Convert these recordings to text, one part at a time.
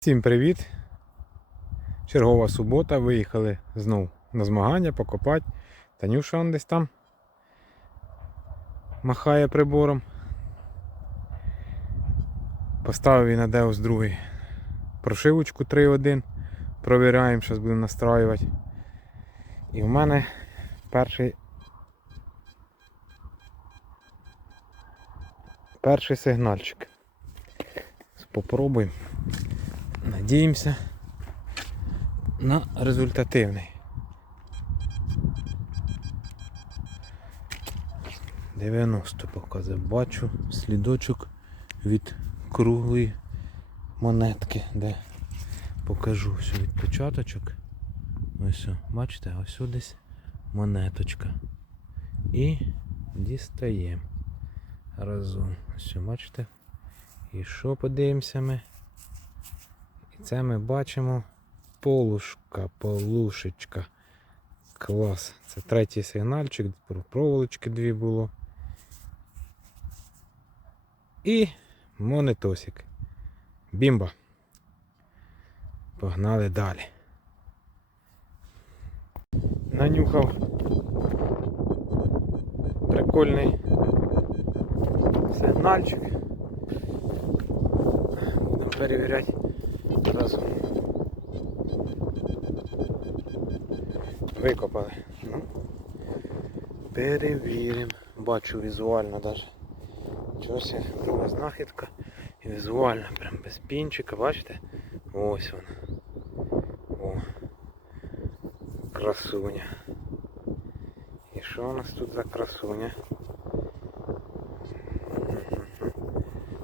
Всім привіт! Чергова субота. Виїхали знов на змагання покопати. Танюша он десь там махає прибором. Поставив він на Деус другий прошивочку 3.1. Провіряємо, зараз будемо настраювати. І в мене перший перший сигнальчик. Попробуємо. Надіємося на результативний. 90 показує. Бачу слідочок від круглої монетки, де покажу все відпечаточок. Ось, о, бачите, ось десь монеточка. І дістаємо разом. Ось, бачите? І що подивимося ми? Це ми бачимо полушка, полушечка. Клас. Це третій сигнальчик, проволочки дві було. І монетосик. Бімба. Погнали далі. Нанюхав прикольний сигнальчик. Будемо перевіряти разом. Викопали. Ну, перевіримо. Бачу візуально навіть. Чогось друга знахідка. І візуально, прям без пінчика, бачите? Ось вона. О. Красуня. І що у нас тут за красуня?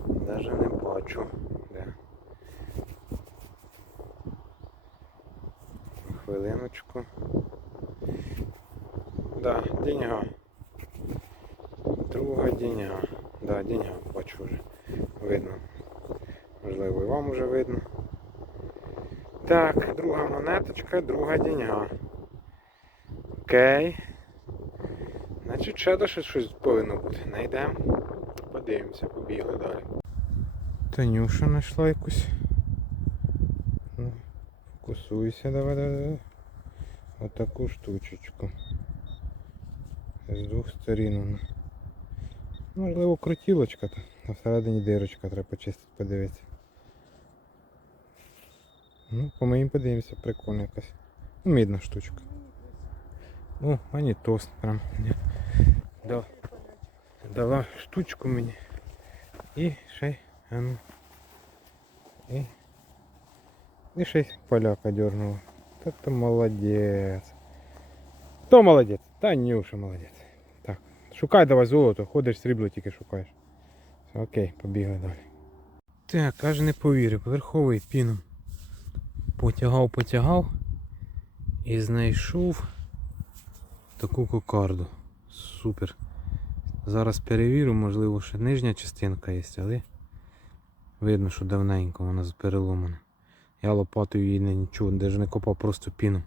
Даже не бачу. Хвилиночку. Да, деньга. Друга деньга. Да, деньга бачу вже. Видно. Можливо, і вам вже видно. Так, друга монеточка, друга деньга. Окей. Значить, ще до щось повинно бути. Найдемо. Подивимося, побігли далі. Танюша знайшла якусь. Ну, давай, давай, давай. Отаку штучечку. З двох сторін вона. Можливо, крутілочка, то, а всередині дирочка треба почистити, подивитися. Ну, по моїм подивимося, прикольна якась. Ну, мідна штучка. О, мені тост прям. Ні. Да. Дала штучку мені. І ще й, а ну. І, і ще й поляка дернула. Та ти молодець. Хто молодець? Танюша молодець. Так, шукай давай золото, ходиш срібло тільки шукаєш. Окей, побігли далі. Так, аж не повірив, верховий піном. Потягав, потягав і знайшов таку кокарду. Супер. Зараз перевірю, можливо, ще нижня частинка є, але видно, що давненько вона переломана. Я лопатою її не нічого, навіть не копав, просто піном.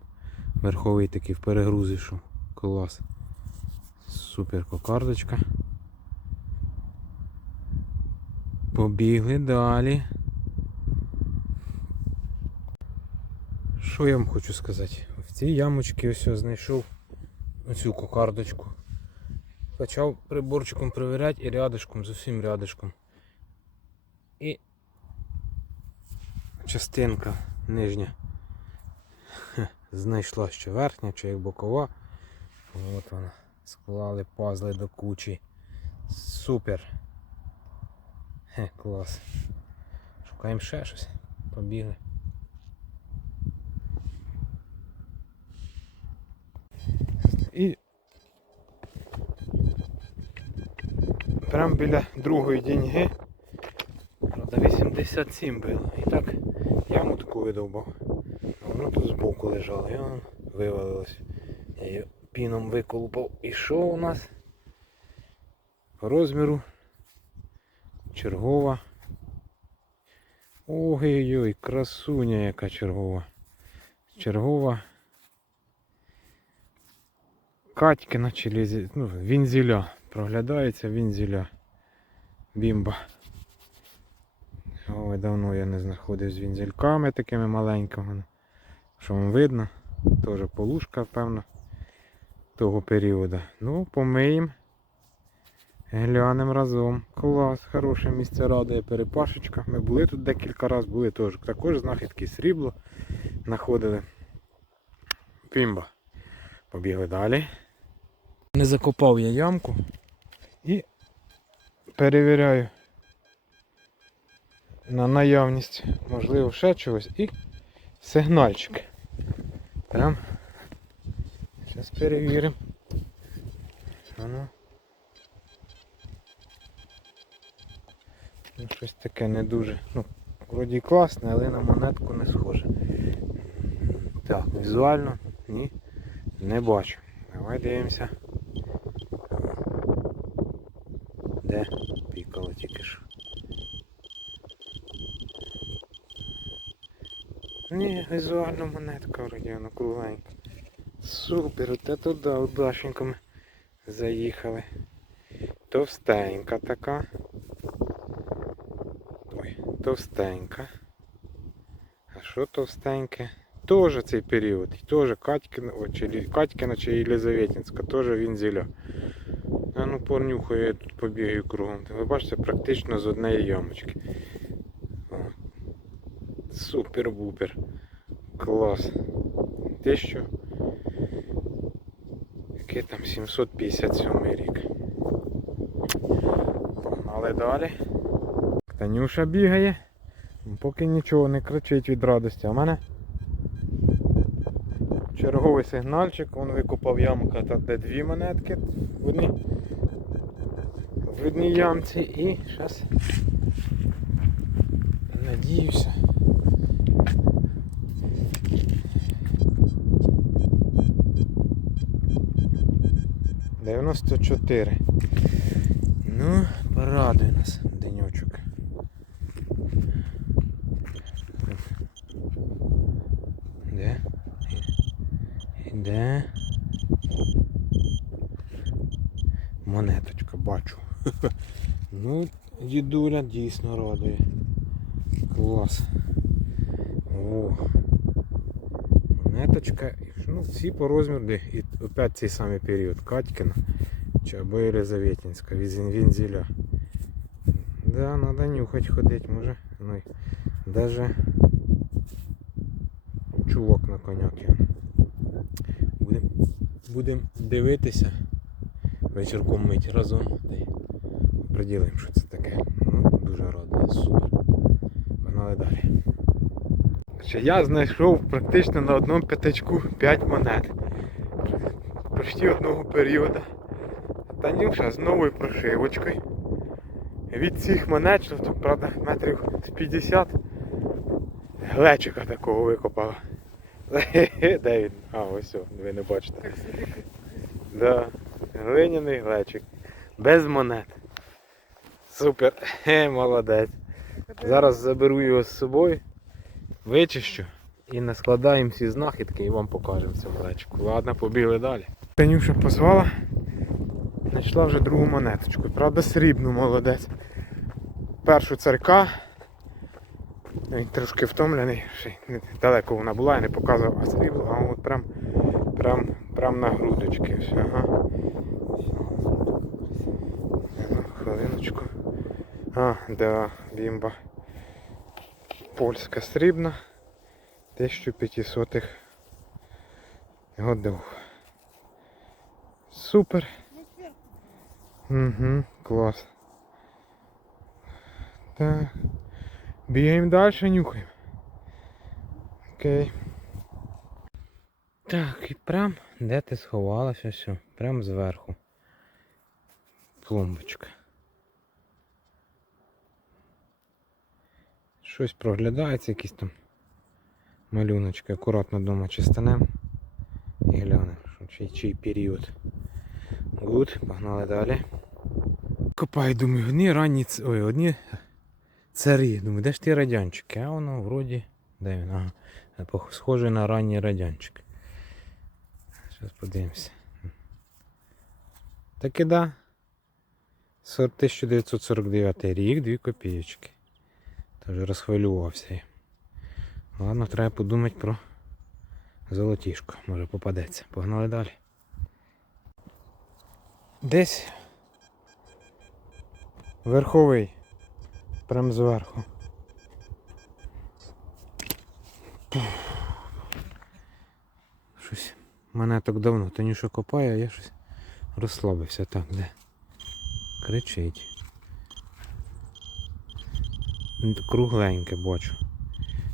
Верховий такий в перегрузі йшов. Клас. Супер кокардочка. Побігли далі. Що я вам хочу сказати? В цій ямочці ось я знайшов оцю кокардочку. Почав приборчиком перевіряти і рядишком, зовсім рядишком. І частинка нижня знайшла що верхня, чи як бокова. От вона. Склали пазли до кучі. Супер. Хе, клас. Шукаємо ще щось. Побігли. І прямо біля другої деньги. Правда, 87 було. І так таку видовбав. А воно тут збоку лежало. І воно вивалилось. Я її піном виколупав. І що у нас? По розміру чергова. Ой-ой-ой, красуня яка чергова. Чергова. Катькина чи лізі... ну, вінзіля. Проглядається вінзіля. Бімба. Ой, давно я не знаходив з вінзельками такими маленькими. Що вам видно? Теж полушка, певно, того періоду. Ну, помиємо. Глянемо разом. Клас, хороше місце радує перепашечка. Ми були тут декілька разів, були теж. Також знахідки срібло знаходили. Пімба. Побігли далі. Не закопав я ямку і перевіряю на наявність, можливо, ще чогось і сигнальчик. Прям. Зараз перевіримо. Ну, щось таке не дуже. Ну, вроді класне, але на монетку не схоже. Так, візуально ні, не бачу. Давай дивимося. Де пікало тільки що. Ні, візуально монетка вроді вона кругленька. Супер, от це туди удаченько ми заїхали. Товстенька така. Ой, товстенька. А що товстеньке? Тоже цей період. Тоже Катькина, Катькина чи Єлизаветинська, теж він зіля. А ну порнюхаю, я тут побігаю кругом. Ви бачите, практично з однієї ямочки. Супер-бупер. Клас. Тисячу. Який там 757 рік. Погнали далі. Танюша бігає. Поки нічого не кричить від радості. А в мене черговий сигнальчик, він викопав ямка, та де дві монетки в одній, в одній ямці і зараз надіюся. Дев'яносто чотири. Ну, порадує нас денечок. Де? Іде. Монеточка, бачу. ну, дідуля дійсно радує. Клас. О. Монеточка. Ну, всі по розміру. І опять цей самий період. Катькина. Чи або Єлизаветинська, від вінзіля. Да, надо нюхать ходить, може. Ну, даже чувак на коняк я. Будем, дивитися. Вечірком мить разом. Та приділимо, що це таке. Ну, дуже радий, супер. Погнали далі. Ще я знайшов практично на одному п'ятачку 5 монет. Почти одного періоду. Танюша з новою прошивочкою. Від цих монет, що тут, правда, метрів з 50 глечика такого викопала. Де він? А, ось, ви не бачите. Да. Глиняний глечик. Без монет. Супер. Молодець. Зараз заберу його з собою, вичищу і наскладаємо всі знахідки і вам покажемо в цьому. Ладно, побігли далі. Танюша позвала. Знайшла вже другу монеточку. Правда, срібну молодець. Першу царка. Він трошки втомлений, ще й далеко вона була, я не показував, а срібло, а от прям, прям, прям на грудочки. Все, ага. Ну, Хвилиночку. А, да, бімба. Польська срібна. 1500 годов. Супер. Угу, клас. Так. Бігаємо далі, нюхаємо. Окей. Так, і прям де ти сховалася все? Прям зверху. Пломбочка. Щось проглядається, якісь там малюночки. Акуратно дома чистанем. І глянемо, чий, чий період. Гуд, погнали далі. Копаю, думаю, одні ранні ой, одні царі. Думаю, де ж ті радянчики? А воно вроді. Де він? Ага. Пох- Схоже на ранній радянчик. Зараз подивимося. Так і да. 1949 рік, 2 копійочки. Та вже розхвилювався. Ладно, треба подумати про золотішко. Може попадеться. Погнали далі. Десь верховий. Прям зверху. Щось мене так давно Танюша копає, а я щось розслабився так, де. Кричить. Кругленьке бачу.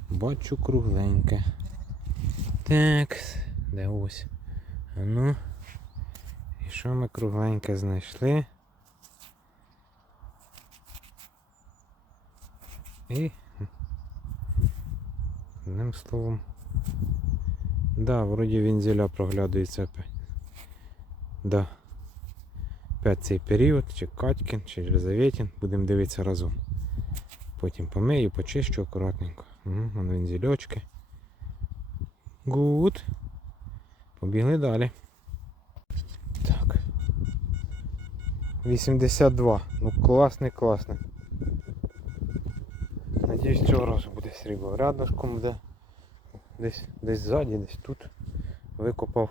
Бачу кругленьке. Так, де ось. Ну. І що ми кругленьке знайшли? І. Одним словом. Да, вроді вензеля проглядується опять. Да. Опять цей період, чи Катькін, чи Єлизаветін. Будемо дивитися разом. Потім помию, почищу акуратненько. Угу, вон вензельочки. Гуд. Побігли далі. Так. 82. Ну класний, класний. Надіюсь, цього разу буде срібло. Рядышком буде. Десь, десь ззаді, десь тут. Викопав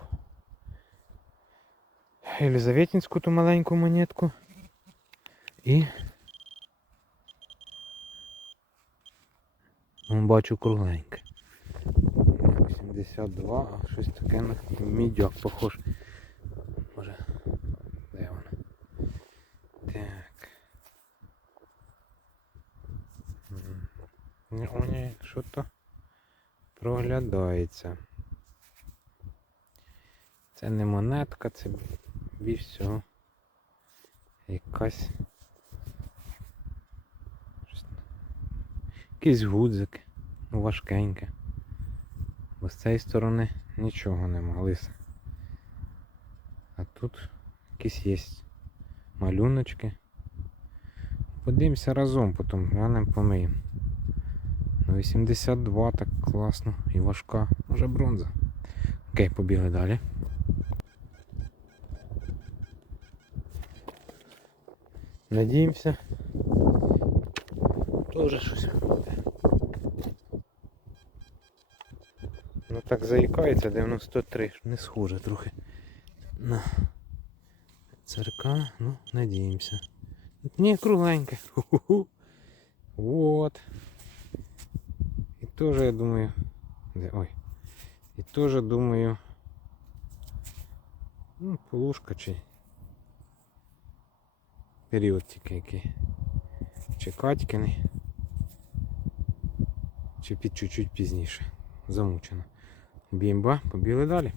Єлизаветінську ту маленьку монетку. І бачу кругленьке. 82, а щось таке на мідяк похож. Може. Де воно? Так. М. Ні, О, що то проглядається. Це не монетка, це більш якась. Якийсь гудзик, ну, важкеньке. Бо з цієї сторони нічого нема, лисе. А тут якісь є малюночки. Подивимося разом, потім глянемо помиємо. Ну, 82 так класно і важка. Може бронза. Окей, побігли далі. Надіємося. Тоже щось буде. Ну так заїкається 93, не схоже трохи на церка, ну, надіємося. Ні, кругленьке. Вот. І теж, я думаю. Де? Ой. І теж думаю. Ну, полушка чи. Період тільки який. Чи Катькиний. Чи під чуть-чуть пізніше. Замучено. Бімба, побіли далі.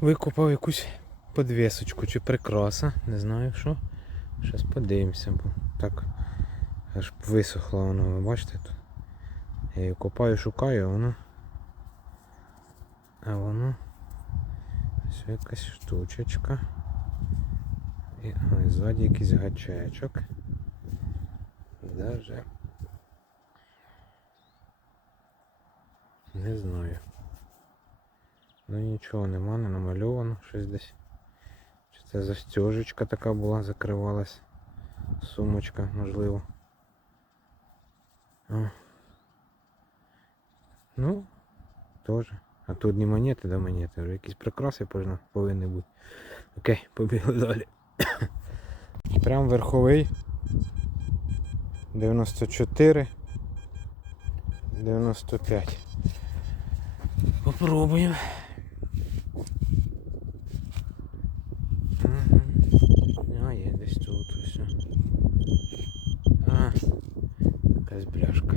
Викопав якусь подвісочку чи прикраса, не знаю що. Зараз подивимося, бо так аж висохло воно, ви бачите тут. Я її копаю, шукаю, а воно. А воно. Ось якась штучечка. І, а, і ззаді якийсь гачечок. Даже. Не знаю. Ну нічого нема, не намальовано щось десь. Чи це застежечка така була, закривалась. Сумочка, можливо. А. Ну, теж. А тут не монети, да монети, вже якісь прикраси повинні бути. Окей, побігли далі. Прям верховий. 94. 95. Попробуємо. Мгм. А, є десь тут ось. А, якась бляшка.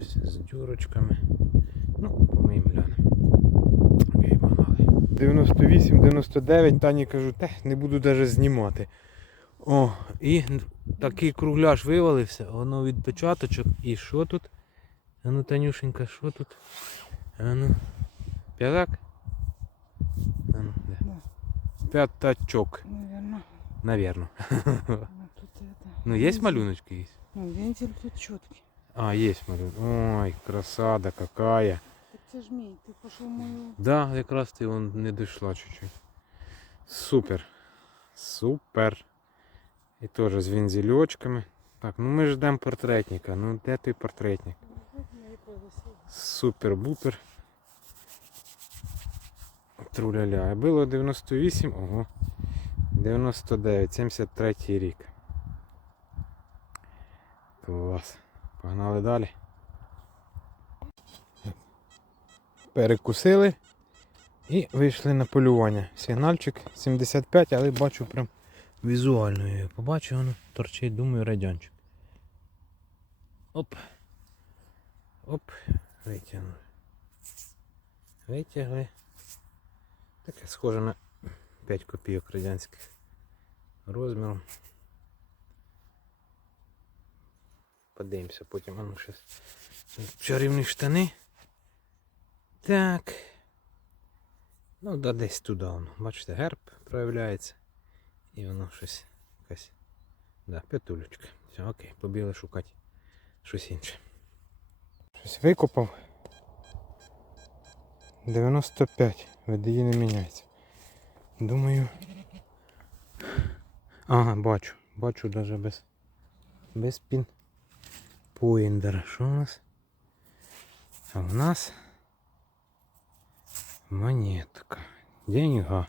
Ось з дюрочками. Ну, помиємо глянемо. Окей, погнали. 98, 99, Тані кажу, те, не буду навіть знімати. О, і такий кругляш вивалився, воно відпечаточок. І що тут? А ну, Танюшенька, що тут? А ну. П'ятак? А ну, де? Да. П'ятачок, тут это. Ну, є малюночки є? Ну, вентиль тут четкий. А, є малюнок. Ой, красада какая. Так це ж мій, ти пошел мою. Да, якраз ти вон не дійшла чуть-чуть. Супер. Супер. І теж з вензельочками. Так, ну ми ждемо портретника. Ну де той портретник? Супер-бупер. Труляля. Було 98, ого. 99, 73 рік. Клас. Погнали далі. Перекусили і вийшли на полювання. Сигнальчик 75, але бачу прям візуально. Я побачив, воно торчить, думаю, радянчик. Оп. Оп. Витягнули. Витягли. Таке схоже на 5 копійок радянських розміром. Подивимося потім, а ну щас. Чарівні штани. Так. Ну, да десь туди воно. Бачите, герб проявляється. І воно щось якась. Да, п'ятулечка. Все, окей, побігли шукати щось інше. Щось викопав. 95. VDI не міняється. Думаю. Ага, бачу. Бачу навіть без. Без пін. Поіндера. Що у нас? А у нас монетка. Деньга.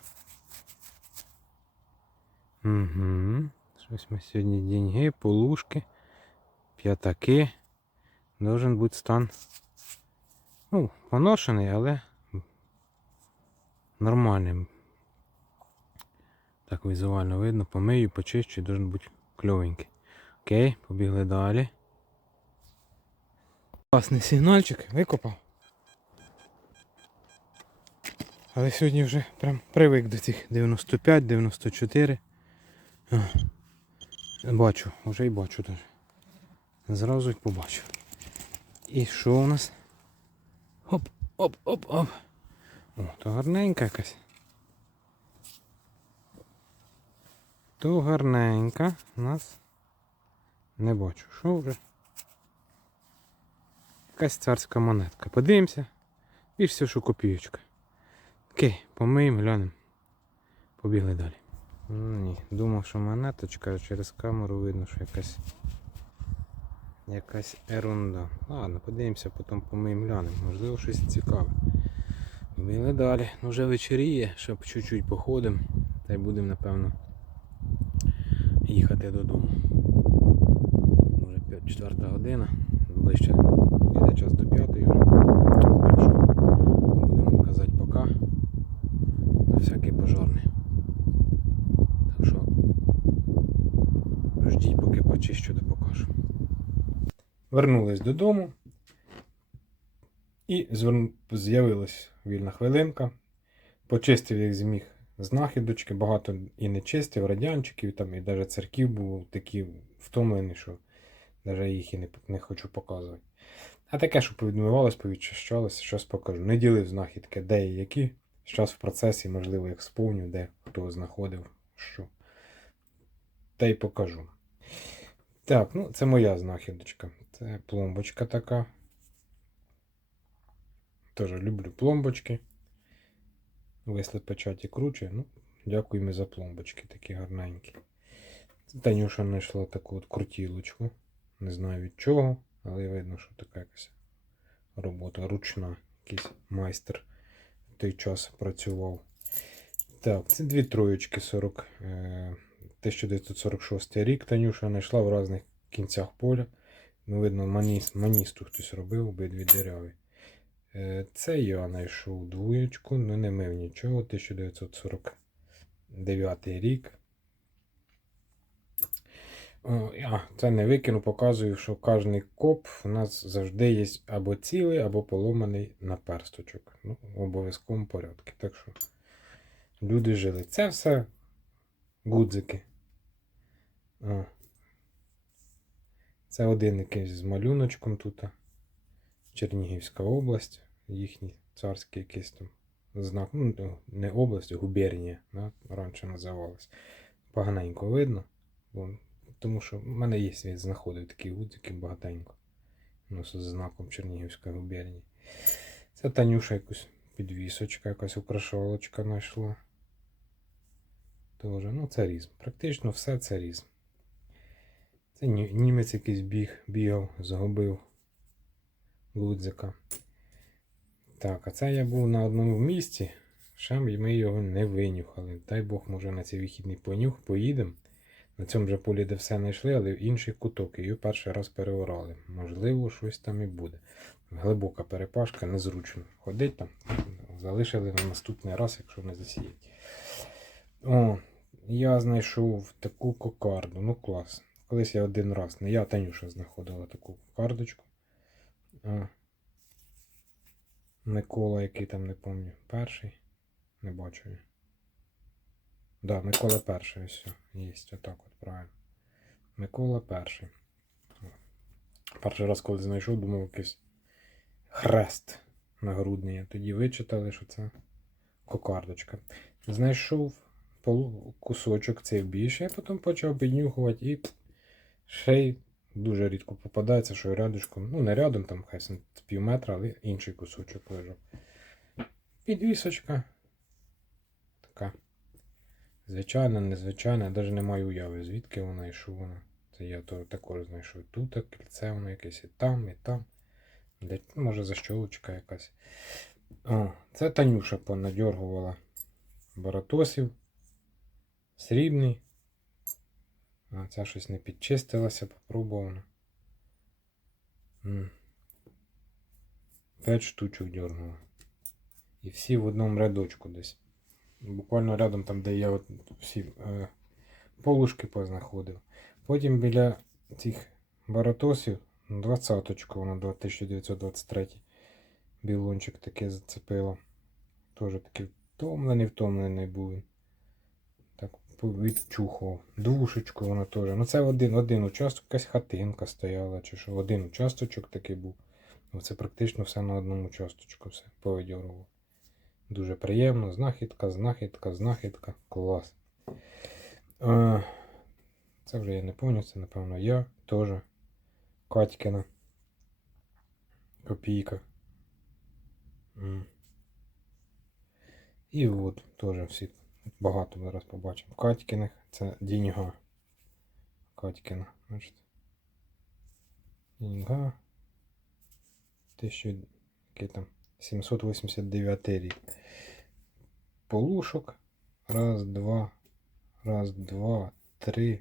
Угу. Щось ми сьогодні деньги, полушки, п'ятаки. Должен бути стан. Ну, поношений, але нормальним. Так візуально видно, помию, почищу, і должен бути кльовенький. Окей, побігли далі. Класний сигнальчик, викопав. Але сьогодні вже прям привик до цих 95-94. Бачу, вже й бачу теж. Зразу й побачу. І що у нас? Оп, оп, оп, оп. О, то гарненька якась. То гарненька у нас. Не бачу. Що вже? Якась царська монетка. Подивимося. Все, що копійочка. Окей, помиємо, глянемо. Побігли далі. Ну, ні, думав, що монеточка, а через камеру видно, що якась якась ерунда. Ладно, подивимося, потім помиємо глянемо. Можливо, щось цікаве. Побігли далі. Ну вже вечеріє, ще чуть-чуть походимо. Та й будемо, напевно, їхати додому. Вже 5 четверта година. Ближче йде час до п'ятої вже. Так що будемо казати пока. На всякий пожарний. Так що ждіть, поки почищу, то покажу. Вернулись додому. І з'явилась вільна хвилинка. Почистив як зміг знахідочки, багато і не чистив, радянчиків, там і навіть церків був такі втомлені, що навіть їх і не, не хочу показувати. А таке, що повідмивалось, повідчищалося, щось покажу. Не ділив знахідки, де і які. Зараз в процесі, можливо, їх сповню, де хто знаходив що. Та й покажу. Так, ну це моя знахідочка. Це пломбочка така. Теж люблю пломбочки. Висли печаті круче. Ну, дякуємо за пломбочки, такі гарненькі. Танюша знайшла таку от крутілочку. Не знаю від чого, але видно, що така якась робота ручна. Якийсь майстер в той час працював. Так, це дві троєчки 40, е, 1946 рік. Танюша знайшла в різних кінцях поля. Ну, видно, маніс, маністу хтось робив, обидві дереві. Е, Це я знайшов двоєчку, ну не мив нічого, 1949 рік. А, це не викину, показую, що кожний коп у нас завжди є або цілий, або поломаний на персточок. Ну, в обов'язковому порядку. Так що люди жили. Це все гудзики. О. Це один якийсь з малюночком тут. Чернігівська область, їхній царський якийсь там знак. Ну, не область, а губернія, да? раніше називалась. Поганенько видно. Бо, тому що в мене є світ знаходив такі гудзики багатенько. Ну, з знаком Чернігівської губернії. Це Танюша якусь підвісочка, якась украшалочка знайшла. Тоже. Ну, царізм. Практично все царізм. Це німець якийсь біг, бігав, загубив Лудзика. Так, а це я був на одному місці. Ще ми його не винюхали. Дай Бог, може, на цей вихідний понюх поїдемо. На цьому же полі, де все знайшли, але в інший куток. Її перший раз переорали. Можливо, щось там і буде. Глибока перепашка, незручно. Ходить там, залишили на наступний раз, якщо не засіять. О, я знайшов таку кокарду. Ну клас. Колись я один раз, не я, Танюша знаходила таку карточку. А, Микола, який там не пам'ятаю, перший. Не бачу я. Да, Микола перший, ось. Є, отак от, правильно. Микола перший. Перший раз, коли знайшов, думав якийсь хрест нагрудний. Тоді вичитали, що це кокардочка. Знайшов кусочок цей більше, а потім почав піднюхувати і ще й дуже рідко попадається, що рядочком, ну не рядом, там хай пів метра, але інший кусочок лежав. Підвісочка. Така. Звичайна, незвичайна, я навіть не маю уяви, звідки вона і що вона. Це я то також знайшов тут, кільце воно якесь і там, і там. Для, може защолочка якась. О, це Танюша понадьоргувала баратосів. Срібний. Ця щось не підчистилася, попробувала. М. П'ять штучок дьорнула. І всі в одному рядочку десь. Буквально рядом там, де я от всі е, полушки познаходив. Потім біля цих баратосів, двадцяточку вона 1923 білончик таке зацепило. Теж такий втомлений, втомлений був. Так відчухував. Двушечку вона теж. Ну це один, один участок, якась хатинка стояла, чи що, один участочок такий був. Ну, Це практично все на одному участочку все повидьорував. Дуже приємно. Знахідка, знахідка, знахідка. Клас. Е, Це вже я не пам'ятаю, це напевно я теж. Катькина. Копійка. І от теж всі багато зараз побачимо. Катькиних це діньга. Катькина. Бачите? Діньга. 1000, який там? 789 рік. Полушок. Раз, два. Раз, два, три,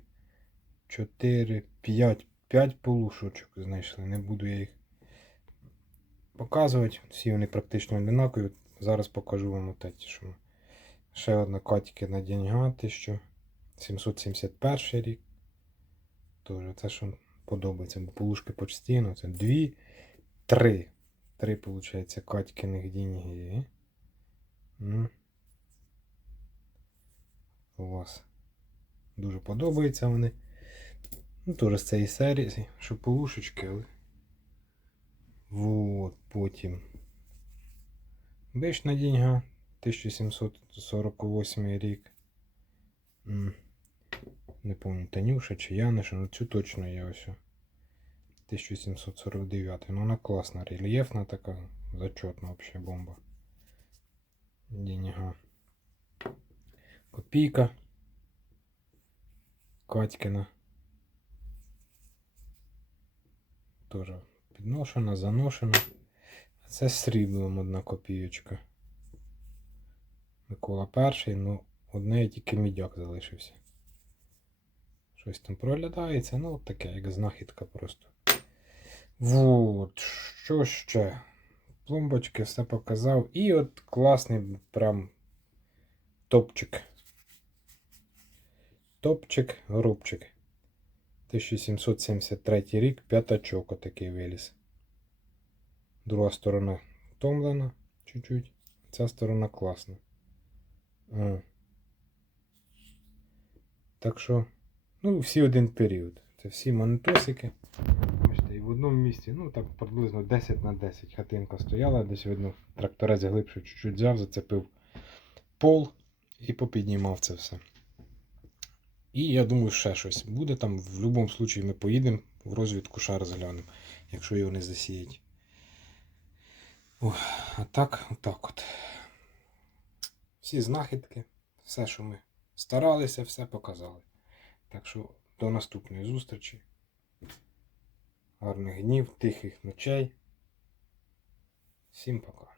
чотири, п'ять. П'ять полушочок знайшли. Не буду я їх показувати. Всі вони практично одинакові. Зараз покажу вам от ті, що. Ще одна Катькина деньга 1771 рік. Тоже це що подобається, бо полушки постійно. Це дві, три. Три, виходить, Катькиних деньги. М. Клас. Дуже подобаються вони. Ну, теж з цієї серії, що полушечки, але. Вот, потім. Бишна деньга. 1748 рік. Не пам'ятаю, Танюша чи Яниша, ну цю точно є ось. 1749. Ну вона класна, рельєфна така, зачетна вообще бомба. Деньга. Копійка. Катькина. Тоже підношена, заношена. Це сріблом одна копійочка. Микола перший, ну одне тільки мідяк залишився. Щось там проглядається, ну от таке, як знахідка просто. Вот, що ще? Пломбочки все показав. І от класний прям топчик. Топчик, грубчик. 1773 рік, п'ятачок отакий виліз. Друга сторона втомлена чуть-чуть. Ця сторона класна. А. Так що, ну, всі один період. Це всі монетосики. І в одному місці, ну так приблизно 10 на 10 хатинка стояла, десь видно, тракторець глибше чуть-чуть взяв, зацепив пол і попіднімав це все. І я думаю, ще щось буде там. В будь-якому випадку ми поїдемо в розвідку, ще розглянемо, якщо його не засіять. Ох, а так, отак от. Всі знахідки, все, що ми Старалися, все показали. Так що до наступної зустрічі. Гарних днів, тихих ночей. Всім пока.